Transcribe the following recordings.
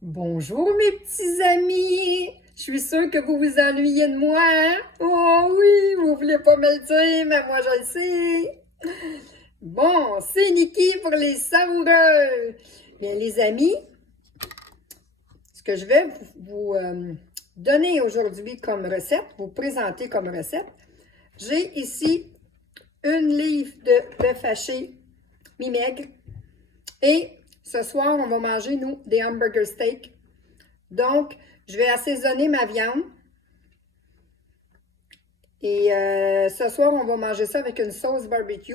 Bonjour mes petits amis! Je suis sûre que vous vous ennuyez de moi, hein? Oh oui, vous voulez pas me le dire, mais moi je le sais! Bon, c'est Niki pour les savoureux! Bien les amis, ce que je vais vous donner aujourd'hui comme recette, vous présenter comme recette, j'ai ici une livre de bœuf haché mi-maigre et ce soir on va manger, nous, des hamburger steaks. Donc, je vais assaisonner ma viande. Et ce soir, on va manger ça avec une sauce barbecue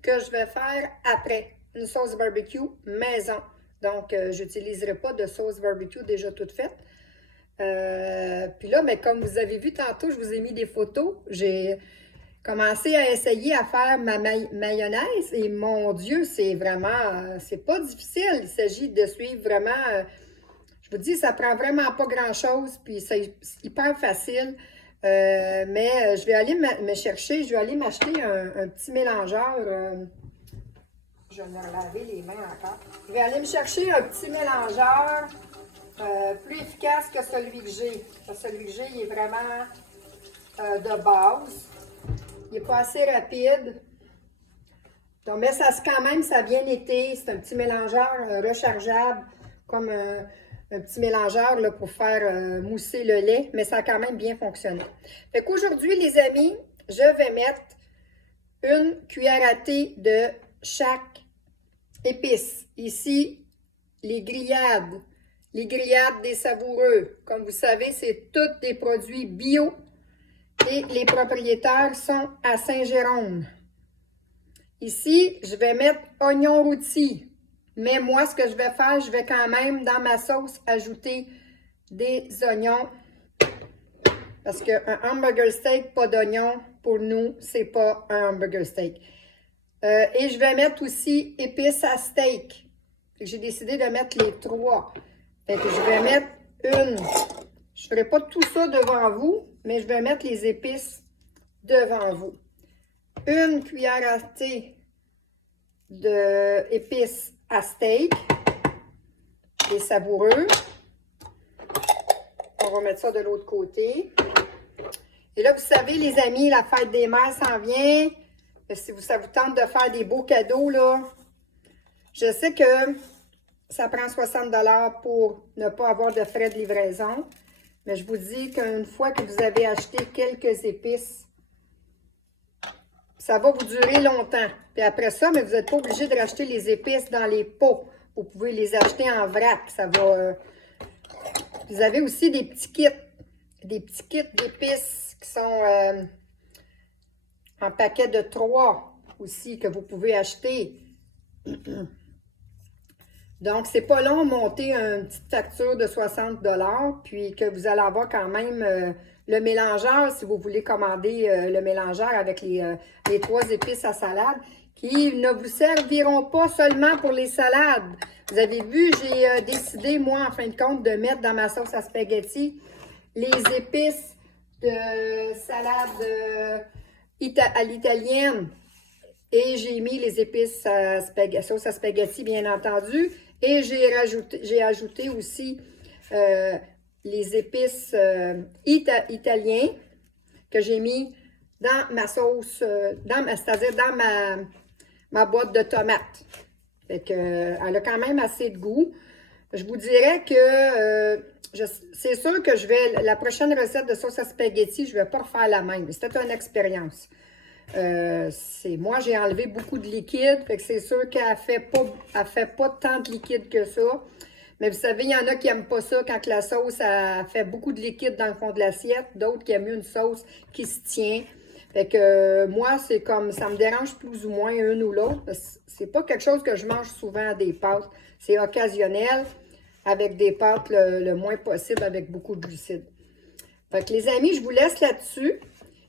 que je vais faire après. Une sauce barbecue maison. Donc, je n'utiliserai pas de sauce barbecue déjà toute faite. Puis là, mais comme vous avez vu tantôt, je vous ai mis des photos. J'ai commencé à essayer à faire ma mayonnaise. Et mon Dieu, c'est vraiment, c'est pas difficile. Il s'agit de suivre vraiment... je vous dis, ça prend vraiment pas grand-chose, puis c'est hyper facile. Mais je vais aller me chercher, je vais aller m'acheter un petit mélangeur. Je vais me laver les mains encore. Je vais aller me chercher un petit mélangeur plus efficace que celui que j'ai. Celui que j'ai, il est vraiment de base. Il n'est pas assez rapide. Donc, mais ça, quand même, ça a bien été. C'est un petit mélangeur rechargeable, comme un petit mélangeur là, pour faire mousser le lait, mais ça a quand même bien fonctionné. Fait qu'aujourd'hui, les amis, je vais mettre une cuillère à thé de chaque épice. Ici, les grillades des savoureux. Comme vous savez, c'est tous des produits bio et les propriétaires sont à Saint-Jérôme. Ici, je vais mettre oignon rôti. Mais moi, ce que je vais faire, je vais quand même, dans ma sauce, ajouter des oignons. Parce qu'un hamburger steak, pas d'oignons, pour nous, c'est pas un hamburger steak. Et je vais mettre aussi épices à steak. J'ai décidé de mettre les trois. Fait que je vais mettre une. Je ne ferai pas tout ça devant vous, mais je vais mettre les épices devant vous. Une cuillère à thé d'épices à steak, des savoureux. On va mettre ça de l'autre côté. Et là, vous savez, les amis, la fête des mères s'en vient. Si ça vous tente de faire des beaux cadeaux, là, je sais que ça prend 60 $ pour ne pas avoir de frais de livraison. Mais je vous dis qu'une fois que vous avez acheté quelques épices, ça va vous durer longtemps. Puis après ça, mais vous n'êtes pas obligé de racheter les épices dans les pots. Vous pouvez les acheter en vrac. Ça va... Vous avez aussi des petits kits d'épices qui sont en paquet de 3 aussi que vous pouvez acheter. Donc, c'est pas long monter une petite facture de 60 $, puis que vous allez avoir quand même le mélangeur, si vous voulez commander le mélangeur avec les 3 épices à salade, qui ne vous serviront pas seulement pour les salades. Vous avez vu, j'ai décidé, moi, en fin de compte, de mettre dans ma sauce à spaghetti les épices de salade à l'italienne. Et j'ai mis les épices à sauce à spaghetti, bien entendu. Et j'ai ajouté aussi les épices italiens que j'ai mis dans ma sauce, c'est-à-dire dans ma boîte de tomates. Fait que, elle a quand même assez de goût. Je vous dirais que c'est sûr que la prochaine recette de sauce à spaghetti, je ne vais pas refaire la même. C'était une expérience. Moi, j'ai enlevé beaucoup de liquide, fait que c'est sûr qu'elle ne fait pas tant de liquide que ça. Mais vous savez, il y en a qui n'aiment pas ça quand la sauce a fait beaucoup de liquide dans le fond de l'assiette. D'autres qui aiment mieux une sauce qui se tient. Fait que moi, c'est comme, ça me dérange plus ou moins une ou l'autre. C'est pas quelque chose que je mange souvent à des pâtes. C'est occasionnel avec des pâtes le moins possible avec beaucoup de glucides. Fait que les amis, je vous laisse là-dessus.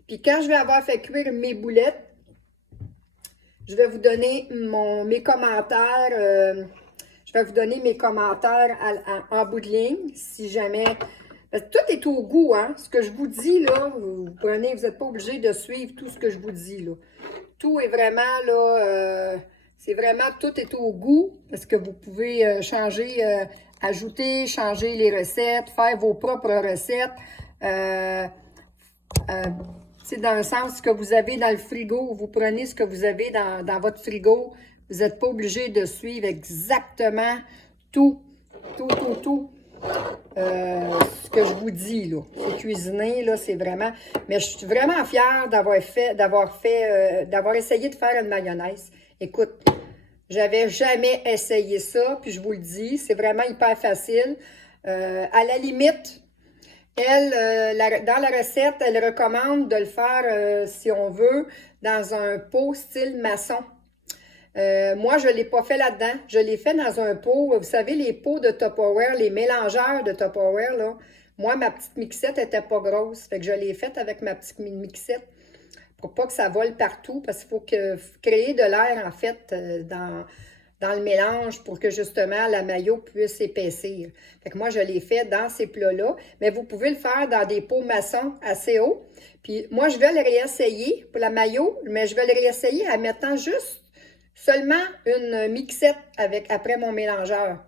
Puis quand je vais avoir fait cuire mes boulettes, je vais vous donner mes commentaires. Je vais vous donner mes commentaires en bout de ligne, si jamais... Parce que tout est au goût, hein. Ce que je vous dis, là, vous prenez, vous n'êtes pas obligé de suivre tout ce que je vous dis, là. Tout est vraiment, là... c'est vraiment, tout est au goût, parce que vous pouvez changer ajouter, changer les recettes, faire vos propres recettes. C'est dans le sens que vous avez dans le frigo, vous prenez ce que vous avez dans votre frigo. Vous n'êtes pas obligé de suivre exactement tout ce que je vous dis, là. C'est cuisiner, là, c'est vraiment... Mais je suis vraiment fière d'avoir essayé de faire une mayonnaise. Écoute, j'avais jamais essayé ça, puis je vous le dis, c'est vraiment hyper facile. À la limite, elle, dans la recette, elle recommande de le faire, si on veut, dans un pot style maçon. Moi, je ne l'ai pas fait là-dedans. Je l'ai fait dans un pot. Vous savez, les pots de Tupperware, les mélangeurs de Tupperware, là. Moi, ma petite mixette n'était pas grosse. Fait que je l'ai faite avec ma petite mixette pour pas que ça vole partout. Parce qu'il faut créer de l'air, en fait, dans le mélange pour que, justement, la mayo puisse épaissir. Fait que moi, je l'ai fait dans ces plats-là. Mais vous pouvez le faire dans des pots maçons assez hauts. Puis moi, je vais le réessayer pour la mayo, mais je vais le réessayer en mettant juste seulement une mixette après mon mélangeur.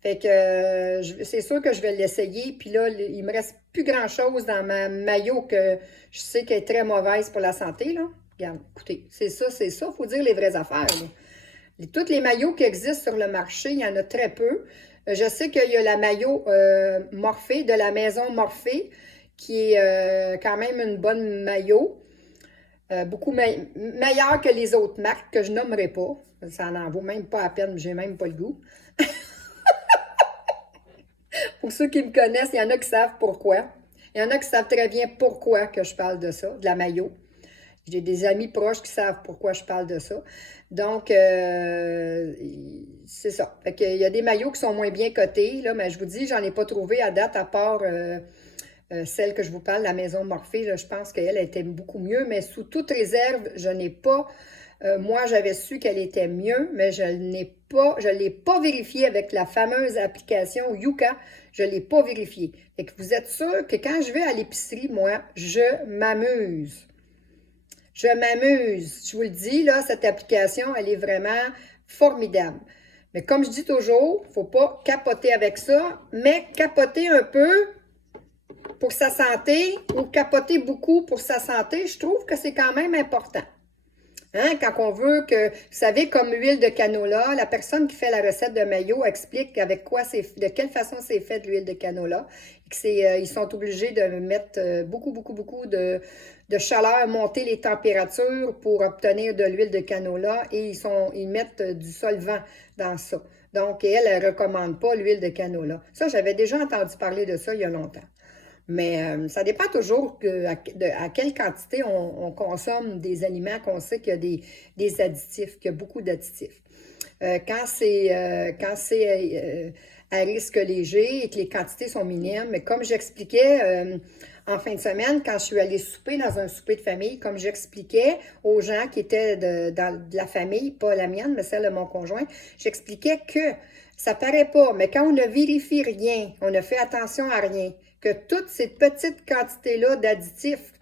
Fait que c'est sûr que je vais l'essayer. Puis là, il me reste plus grand-chose dans ma mayo que je sais qu'elle est très mauvaise pour la santé, là. Regarde, écoutez, c'est ça. Il faut dire les vraies affaires, là. Toutes les maillots qui existent sur le marché, il y en a très peu. Je sais qu'il y a la maillot Morphée, de la maison Morphée, qui est quand même une bonne maillot. Beaucoup meilleure que les autres marques que je nommerai pas. Ça n'en vaut même pas la peine, j'ai même pas le goût. Pour ceux qui me connaissent, il y en a qui savent pourquoi. Il y en a qui savent très bien pourquoi que je parle de ça, de la maillot. J'ai des amis proches qui savent pourquoi je parle de ça. Donc, c'est ça. Fait qu'il y a des maillots qui sont moins bien cotés, là, mais je vous dis, j'en ai pas trouvé à date, à part celle que je vous parle, la maison Morphée. Là, je pense qu'elle était beaucoup mieux, mais sous toute réserve, je n'ai pas... moi, j'avais su qu'elle était mieux, mais je ne l'ai pas vérifié avec la fameuse application Yuka. Je ne l'ai pas vérifié. Fait que vous êtes sûr que quand je vais à l'épicerie, moi, je m'amuse. Je m'amuse. Je vous le dis, là, cette application, elle est vraiment formidable. Mais comme je dis toujours, il ne faut pas capoter avec ça, mais capoter un peu pour sa santé ou capoter beaucoup pour sa santé, je trouve que c'est quand même important. Hein? Quand on veut que, vous savez, comme l'huile de canola, la personne qui fait la recette de mayo explique avec quoi de quelle façon c'est fait de l'huile de canola. Ils sont obligés de mettre beaucoup de chaleur, monter les températures pour obtenir de l'huile de canola et ils mettent du solvant dans ça. Donc, elle ne recommande pas l'huile de canola. Ça, j'avais déjà entendu parler de ça il y a longtemps. Mais ça dépend toujours à quelle quantité on consomme des aliments qu'on sait qu'il y a des additifs, qu'il y a beaucoup d'additifs. Quand c'est à risque léger et que les quantités sont minimes, mais comme j'expliquais en fin de semaine, quand je suis allée souper dans un souper de famille, comme j'expliquais aux gens qui étaient de la famille, pas la mienne, mais celle de mon conjoint, j'expliquais que ça paraît pas, mais quand on ne vérifie rien, on ne fait attention à rien, que toutes ces petites quantités-là d'additifs,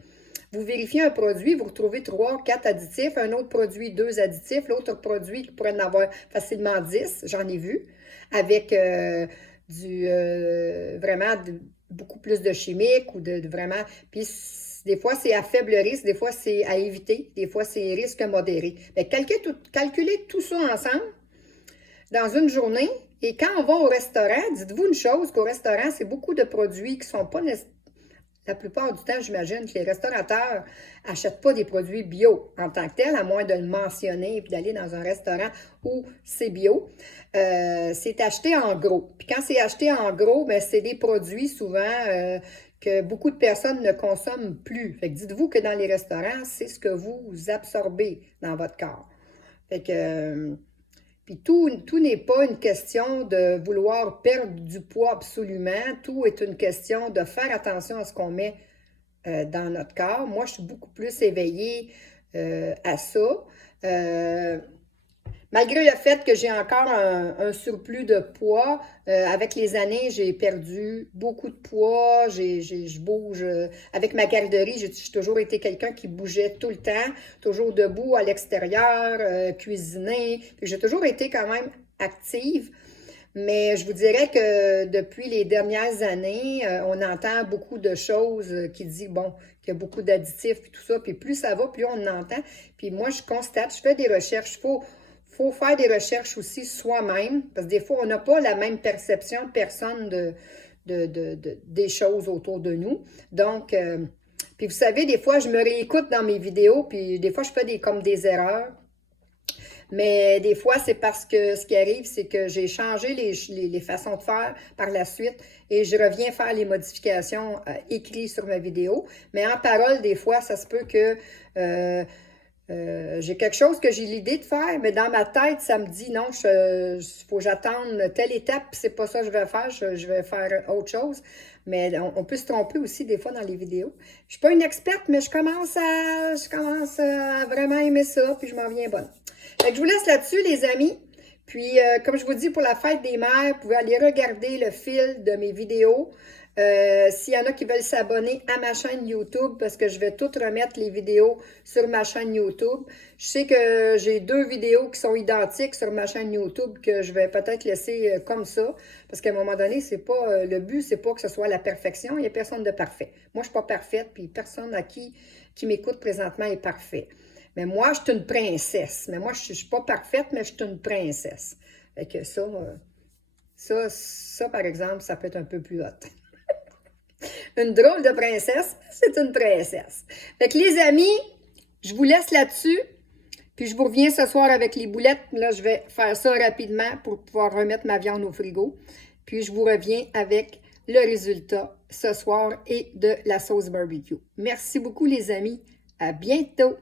vous vérifiez un produit, vous retrouvez 3, 4 additifs, un autre produit, 2 additifs, l'autre produit qui pourrait en avoir facilement 10, j'en ai vu, avec vraiment beaucoup plus de chimiques ou de vraiment... Puis des fois, c'est à faible risque, des fois, c'est à éviter, des fois, c'est risque modéré. Mais calculez tout ça ensemble dans une journée. Et quand on va au restaurant, dites-vous une chose, qu'au restaurant, c'est beaucoup de produits qui ne sont pas la plupart du temps, j'imagine que les restaurateurs n'achètent pas des produits bio en tant que tel, à moins de le mentionner et puis d'aller dans un restaurant où c'est bio. C'est acheté en gros. Puis quand c'est acheté en gros, ben, c'est des produits souvent que beaucoup de personnes ne consomment plus. Fait que dites-vous que dans les restaurants, c'est ce que vous absorbez dans votre corps. Fait que... Puis tout n'est pas une question de vouloir perdre du poids absolument. Tout est une question de faire attention à ce qu'on met dans notre corps. Moi, je suis beaucoup plus éveillée à ça. Malgré le fait que j'ai encore un surplus de poids, avec les années, j'ai perdu beaucoup de poids, je bouge. Avec ma garderie, j'ai toujours été quelqu'un qui bougeait tout le temps, toujours debout à l'extérieur, cuisiner. J'ai toujours été quand même active, Mais je vous dirais que depuis les dernières années, on entend beaucoup de choses qui disent, bon, qu'il y a beaucoup d'additifs et tout ça, puis plus ça va, plus on en entend. Puis moi, je constate, je fais des recherches, faut faire des recherches aussi soi-même, parce que des fois, on n'a pas la même perception, personne des choses autour de nous. Donc, puis vous savez, des fois, je me réécoute dans mes vidéos, puis des fois, je fais comme des erreurs. Mais des fois, c'est parce que ce qui arrive, c'est que j'ai changé les façons de faire par la suite et je reviens faire les modifications écrites sur ma vidéo. Mais en parole, des fois, ça se peut que j'ai quelque chose que j'ai l'idée de faire, mais dans ma tête, ça me dit non, il faut que j'attende telle étape, puis c'est pas ça que je vais faire, je vais faire autre chose. Mais on peut se tromper aussi des fois dans les vidéos. Je suis pas une experte, mais je commence à vraiment aimer ça, puis je m'en viens bonne. Fait que je vous laisse là-dessus, les amis. Puis, comme je vous dis, pour la fête des mères, vous pouvez aller regarder le fil de mes vidéos. S'il y en a qui veulent s'abonner à ma chaîne YouTube, parce que je vais tout remettre les vidéos sur ma chaîne YouTube. Je sais que j'ai 2 vidéos qui sont identiques sur ma chaîne YouTube que je vais peut-être laisser comme ça, parce qu'à un moment donné, c'est pas le but, c'est pas que ce soit la perfection. Il n'y a personne de parfait. Moi, je suis pas parfaite, puis personne qui m'écoute présentement est parfait. Mais moi, je suis une princesse. Mais moi, je ne suis pas parfaite, mais je suis une princesse. Fait que ça, par exemple, ça peut être un peu plus hot. Une drôle de princesse, c'est une princesse. Fait que les amis, je vous laisse là-dessus. Puis je vous reviens ce soir avec les boulettes. Là, je vais faire ça rapidement pour pouvoir remettre ma viande au frigo. Puis je vous reviens avec le résultat ce soir et de la sauce barbecue. Merci beaucoup les amis. À bientôt.